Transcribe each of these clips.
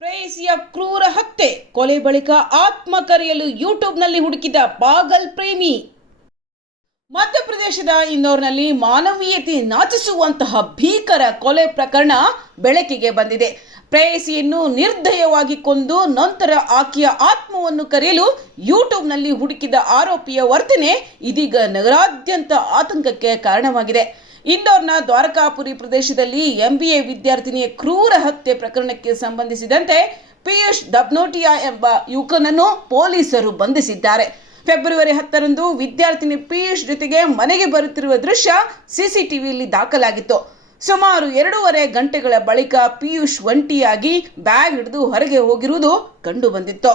ಪ್ರೇಯಸಿಯ ಕ್ರೂರ ಹತ್ಯೆ, ಕೊಲೆ ಬಳಿಕ ಆತ್ಮ ಕರೆಯಲು ಯೂಟ್ಯೂಬ್ನಲ್ಲಿ ಹುಡುಕಿದ ಪಾಗಲ್ ಪ್ರೇಮಿ. ಮಧ್ಯಪ್ರದೇಶದ ಇಂದೋರ್ನಲ್ಲಿ ಮಾನವೀಯತೆ ನಾಚಿಸುವಂತಹ ಭೀಕರ ಕೊಲೆ ಪ್ರಕರಣ ಬೆಳಕಿಗೆ ಬಂದಿದೆ. ಪ್ರೇಯಸಿಯನ್ನು ನಿರ್ದಯವಾಗಿ ಕೊಂದು ನಂತರ ಆಕೆಯ ಆತ್ಮವನ್ನು ಕರೆಯಲು ಯೂಟ್ಯೂಬ್ನಲ್ಲಿ ಹುಡುಕಿದ ಆರೋಪಿಯ ವರ್ತನೆ ಇದೀಗ ನಗರಾದ್ಯಂತ ಆತಂಕಕ್ಕೆ ಕಾರಣವಾಗಿದೆ. ಇಂದೋರ್ನ ದ್ವಾರಕಾಪುರಿ ಪ್ರದೇಶದಲ್ಲಿ MBA ವಿದ್ಯಾರ್ಥಿನಿಯ ಕ್ರೂರ ಹತ್ಯೆ ಪ್ರಕರಣಕ್ಕೆ ಸಂಬಂಧಿಸಿದಂತೆ ಪಿಯೂಷ್ ದಬ್ನೋಟಿಯಾ ಎಂಬ ಯುವಕನನ್ನು ಪೊಲೀಸರು ಬಂಧಿಸಿದ್ದಾರೆ. ಫೆಬ್ರವರಿ 10ರಂದು ವಿದ್ಯಾರ್ಥಿನಿ ಪಿಯೂಷ್ ಜೊತೆಗೆ ಮನೆಗೆ ಬರುತ್ತಿರುವ ದೃಶ್ಯ CCTVಯಲ್ಲಿ ದಾಖಲಾಗಿತ್ತು. ಸುಮಾರು 2.5 ಗಂಟೆಗಳ ಬಳಿಕ ಪಿಯೂಷ್ ಒಂಟಿಯಾಗಿ ಬ್ಯಾಗ್ ಹಿಡಿದು ಹೊರಗೆ ಹೋಗಿರುವುದು ಕಂಡುಬಂದಿತ್ತು.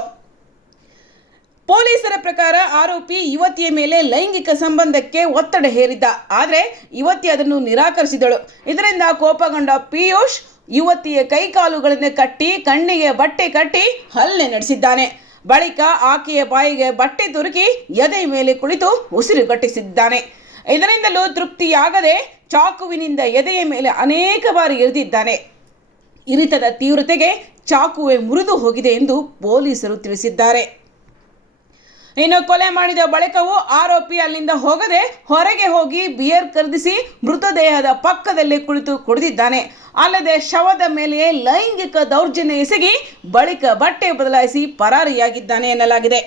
ಪೊಲೀಸರ ಪ್ರಕಾರ ಆರೋಪಿ ಯುವತಿಯ ಮೇಲೆ ಲೈಂಗಿಕ ಸಂಬಂಧಕ್ಕೆ ಒತ್ತಡ ಹೇರಿದ್ದ. ಆದರೆ ಯುವತಿ ಅದನ್ನು ನಿರಾಕರಿಸಿದಳು. ಇದರಿಂದ ಕೋಪಗೊಂಡ ಪಿಯೂಷ್ ಯುವತಿಯ ಕೈಕಾಲುಗಳನ್ನು ಕಟ್ಟಿ ಕಣ್ಣಿಗೆ ಬಟ್ಟೆ ಕಟ್ಟಿ ಹಲ್ಲೆ ನಡೆಸಿದ್ದಾನೆ. ಬಳಿಕ ಆಕೆಯ ಬಾಯಿಗೆ ಬಟ್ಟೆ ತುರುಕಿ ಎದೆ ಮೇಲೆ ಕುಳಿತು ಉಸಿರುಗಟ್ಟಿಸಿದ್ದಾನೆ. ಇದರಿಂದಲೂ ತೃಪ್ತಿಯಾಗದೆ ಚಾಕುವಿನಿಂದ ಎದೆಯ ಮೇಲೆ ಅನೇಕ ಬಾರಿ ಇರಿದಿದ್ದಾನೆ. ಇರಿತದ ತೀವ್ರತೆಗೆ ಚಾಕುವೆ ಮುರಿದು ಹೋಗಿದೆ ಎಂದು ಪೊಲೀಸರು ತಿಳಿಸಿದ್ದಾರೆ. ಇನ್ನು ಕೊಲೆ ಮಾಡಿದ ಬಳಿಕವೂ ಆರೋಪಿ ಅಲ್ಲಿಂದ ಹೋಗದೆ ಹೊರಗೆ ಹೋಗಿ ಬಿಯರ್ ಖರೀದಿಸಿ ಮೃತದೇಹದ ಪಕ್ಕದಲ್ಲಿ ಕುಳಿತು ಕುಡಿದಿದ್ದಾನೆ. ಅಲ್ಲದೆ ಶವದ ಮೇಲೆಯೇ ಲೈಂಗಿಕ ದೌರ್ಜನ್ಯ ಎಸಗಿ ಬಳಿಕ ಬಟ್ಟೆ ಬದಲಾಯಿಸಿ ಪರಾರಿಯಾಗಿದ್ದಾನೆ ಎನ್ನಲಾಗಿದೆ.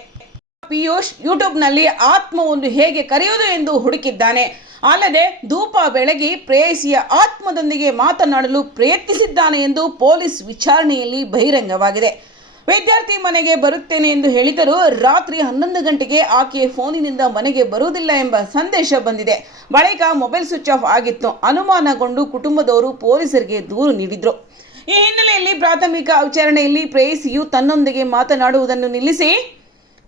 ಪಿಯೂಷ್ ಯೂಟ್ಯೂಬ್ನಲ್ಲಿ ಆತ್ಮವನ್ನು ಹೇಗೆ ಕರೆಯುವುದು ಎಂದು ಹುಡುಕಿದ್ದಾನೆ. ಅಲ್ಲದೆ ಧೂಪ ಬೆಳಗಿ ಪ್ರೇಯಸಿಯ ಆತ್ಮದೊಂದಿಗೆ ಮಾತನಾಡಲು ಪ್ರಯತ್ನಿಸಿದ್ದಾನೆ ಎಂದು ಪೊಲೀಸ್ ವಿಚಾರಣೆಯಲ್ಲಿ ಬಹಿರಂಗವಾಗಿದೆ. ವಿದ್ಯಾರ್ಥಿ ಮನೆಗೆ ಬರುತ್ತೇನೆ ಎಂದು ಹೇಳಿದರೂ ರಾತ್ರಿ 11 ಗಂಟೆಗೆ ಆಕೆಯ ಫೋನಿನಿಂದ ಮನೆಗೆ ಬರುವುದಿಲ್ಲ ಎಂಬ ಸಂದೇಶ ಬಂದಿದೆ. ಬಳಿಕ ಮೊಬೈಲ್ ಸ್ವಿಚ್ ಆಫ್ ಆಗಿತ್ತು. ಅನುಮಾನಗೊಂಡು ಕುಟುಂಬದವರು ಪೊಲೀಸರಿಗೆ ದೂರು ನೀಡಿದ್ರು. ಈ ಹಿನ್ನೆಲೆಯಲ್ಲಿ ಪ್ರಾಥಮಿಕ ವಿಚಾರಣೆಯಲ್ಲಿ ಪ್ರೇಯಸಿಯು ತನ್ನೊಂದಿಗೆ ಮಾತನಾಡುವುದನ್ನು ನಿಲ್ಲಿಸಿ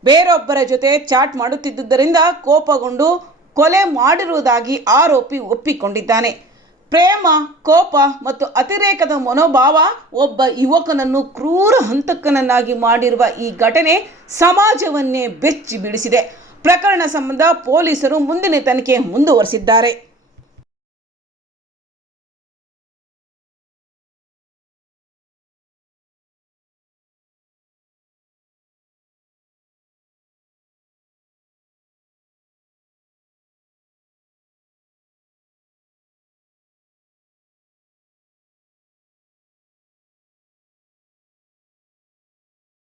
ಬೇರೊಬ್ಬರ ಜೊತೆ ಚಾಟ್ ಮಾಡುತ್ತಿದ್ದುದರಿಂದ ಕೋಪಗೊಂಡು ಕೊಲೆ ಮಾಡಿರುವುದಾಗಿ ಆರೋಪಿ ಒಪ್ಪಿಕೊಂಡಿದ್ದಾನೆ. ಪ್ರೇಮ, ಕೋಪ ಮತ್ತು ಅತಿರೇಕದ ಮನೋಭಾವ ಒಬ್ಬ ಯುವಕನನ್ನು ಕ್ರೂರ ಹಂತಕನನ್ನಾಗಿ ಮಾಡಿರುವ ಈ ಘಟನೆ ಸಮಾಜವನ್ನೇ ಬೆಚ್ಚಿ ಬೀಳಿಸಿದೆ. ಪ್ರಕರಣ ಸಂಬಂಧ ಪೊಲೀಸರು ಮುಂದಿನ ತನಿಖೆ ಮುಂದುವರೆಸಿದ್ದಾರೆ.